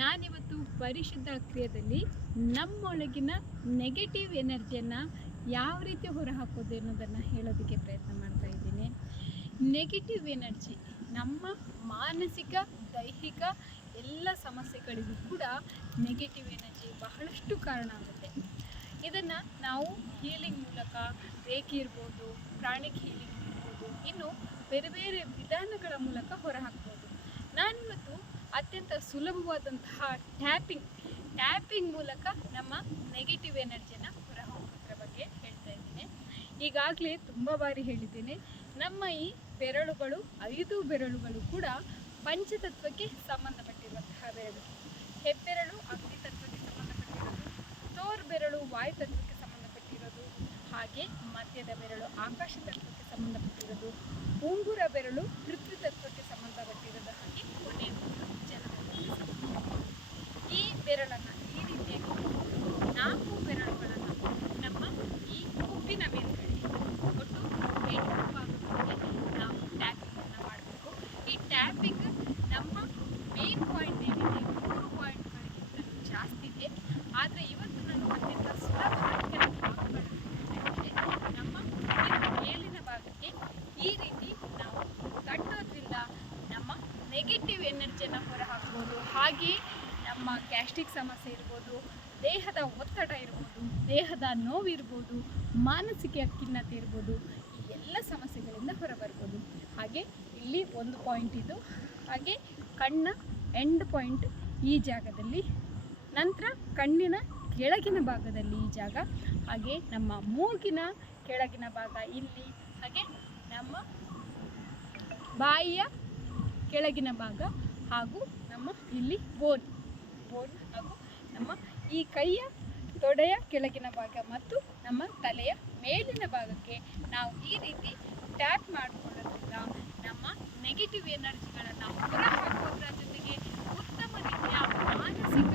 ನಾನಿವತ್ತು ಪರಿಶುದ್ಧ ಕ್ರಿಯೆಯಲ್ಲಿ ನಮ್ಮೊಳಗಿನ ನೆಗೆಟಿವ್ ಎನರ್ಜಿಯನ್ನು ಯಾವ ರೀತಿ ಹೊರಹಾಕೋದು ಅನ್ನೋದನ್ನು ಹೇಳೋದಕ್ಕೆ ಪ್ರಯತ್ನ ಮಾಡ್ತಾ ಇದ್ದೀನಿ. ನೆಗೆಟಿವ್ ಎನರ್ಜಿ ನಮ್ಮ ಮಾನಸಿಕ ದೈಹಿಕ ಎಲ್ಲ ಸಮಸ್ಯೆಗಳಿಗೂ ಕೂಡ ನೆಗೆಟಿವ್ ಎನರ್ಜಿ ಬಹಳಷ್ಟು ಕಾರಣ ಆಗುತ್ತೆ. ಇದನ್ನು ನಾವು ಹೀಲಿಂಗ್ ಮೂಲಕ, ರೇಖಿ ಇರ್ಬೋದು, ಪ್ರಾಣಿಕ್ ಹೀಲಿಂಗ್ ಇರ್ಬೋದು, ಇನ್ನು ಬೇರೆ ಬೇರೆ ವಿಧಾನಗಳ ಮೂಲಕ ಹೊರಹಾಕ್ಬೋದು. ನಾನಿವತ್ತು ಅತ್ಯಂತ ಸುಲಭವಾದಂತಹ ಟ್ಯಾಪಿಂಗ್ ಮೂಲಕ ನಮ್ಮ ನೆಗೆಟಿವ್ ಎನರ್ಜಿನ ಹೊರಹಾಕೋದ್ರ ಬಗ್ಗೆ ಹೇಳ್ತಾ ಇದ್ದೀನಿ. ಈಗಾಗಲೇ ತುಂಬ ಬಾರಿ ಹೇಳಿದ್ದೇನೆ, ನಮ್ಮ ಈ ಬೆರಳುಗಳು 5 ಬೆರಳುಗಳು ಕೂಡ ಪಂಚತತ್ವಕ್ಕೆ ಸಂಬಂಧಪಟ್ಟಿರುವಂತಹ ಬೆರಳು. ಹೆಬ್ಬೆರಳು ಅಗ್ನಿ ತತ್ವಕ್ಕೆ ಸಂಬಂಧಪಟ್ಟಿರೋದು, ತೋರ್ ಬೆರಳು ವಾಯು ತತ್ವಕ್ಕೆ ಸಂಬಂಧಪಟ್ಟಿರೋದು, ಹಾಗೆ ಮಧ್ಯದ ಬೆರಳು ಆಕಾಶ ತತ್ವಕ್ಕೆ ಸಂಬಂಧಪಟ್ಟಿರೋದು, ಉಂಗುರ ಬೆರಳು ಪೃಥ್ವಿ ತತ್ವಕ್ಕೆ ಸಂಬಂಧಪಟ್ಟಿರೋದು, ಹಾಗೆ ಕೊನೆಯ ಜಲತತ್ವಕ್ಕೆ ಸಂಬಂಧಪಟ್ಟಿರೋದು. ಈ ಬೆರಳನ್ನು ಈ ರೀತಿಯಾಗಿ 4 ಬೆರಳುಗಳನ್ನು ನಮ್ಮ ಈ ಹುಬ್ಬಿನ ಮೇಲ್ಗಡೆ ಒಟ್ಟು 8 ಭಾಗಗಳಿಗೆ ನಾವು ಟ್ಯಾಪಿಂಗನ್ನು ಮಾಡಬೇಕು. ಈ ಟ್ಯಾಪಿಂಗ್ ನಮ್ಮ ಮೇನ್ ಪಾಯಿಂಟ್ ಏನಿದೆ 3 ಪಾಯಿಂಟ್ಗಳಿಗಿಂತ ಜಾಸ್ತಿ ಇದೆ. ಆದರೆ ಇವತ್ತು ನಾನು ಅತ್ಯಂತ ಸುಲಭವಾಗಿ ಕೆಲವು ಭಾಗಗಳನ್ನು ನಮ್ಮ ಮೇಲಿನ ಭಾಗಕ್ಕೆ ಈ ರೀತಿ ನಾವು ತಟ್ಟೋದ್ರಿಂದ ನಮ್ಮ ನೆಗೆಟಿವ್ ಎನರ್ಜಿಯನ್ನು ಹೊರಹಾಕ್ಬೋದು. ಹಾಗೆ ನಮ್ಮ ಗ್ಯಾಸ್ಟ್ರಿಕ್ ಸಮಸ್ಯೆ ಇರ್ಬೋದು, ದೇಹದ ಒತ್ತಡ ಇರ್ಬೋದು, ದೇಹದ ನೋವಿರ್ಬೋದು, ಮಾನಸಿಕ ಖಿನ್ನತೆ ಇರ್ಬೋದು, ಈ ಎಲ್ಲ ಸಮಸ್ಯೆಗಳಿಂದ ಹೊರಬರ್ಬೋದು. ಹಾಗೆ ಇಲ್ಲಿ ಒಂದು ಪಾಯಿಂಟ್ ಇದು, ಹಾಗೆ ಕಣ್ಣ ಎಂಡ್ ಪಾಯಿಂಟ್ ಈ ಜಾಗದಲ್ಲಿ, ನಂತರ ಕಣ್ಣಿನ ಕೆಳಗಿನ ಭಾಗದಲ್ಲಿ ಈ ಜಾಗ, ಹಾಗೆ ನಮ್ಮ ಮೂಗಿನ ಕೆಳಗಿನ ಭಾಗ ಇಲ್ಲಿ, ಹಾಗೆ ನಮ್ಮ ಬಾಯಿಯ ಕೆಳಗಿನ ಭಾಗ, ಹಾಗೂ ನಮ್ಮ ಇಲ್ಲಿ ಬೋನ್ ಹಾಗೂ ನಮ್ಮ ಈ ಕೈಯ ತೊಡೆಯ ಕೆಳಗಿನ ಭಾಗ ಮತ್ತು ನಮ್ಮ ತಲೆಯ ಮೇಲಿನ ಭಾಗಕ್ಕೆ ನಾವು ಈ ರೀತಿ ಟ್ಯಾಪ್ ಮಾಡಿಕೊಳ್ಳೋದ್ರಿಂದ ನಮ್ಮ ನೆಗೆಟಿವ್ ಎನರ್ಜಿಗಳನ್ನು ಹೊರಹಾಕೋದ್ರ ಜೊತೆಗೆ ಉತ್ತಮ ರೀತಿಯ ಮಾನಸಿಕ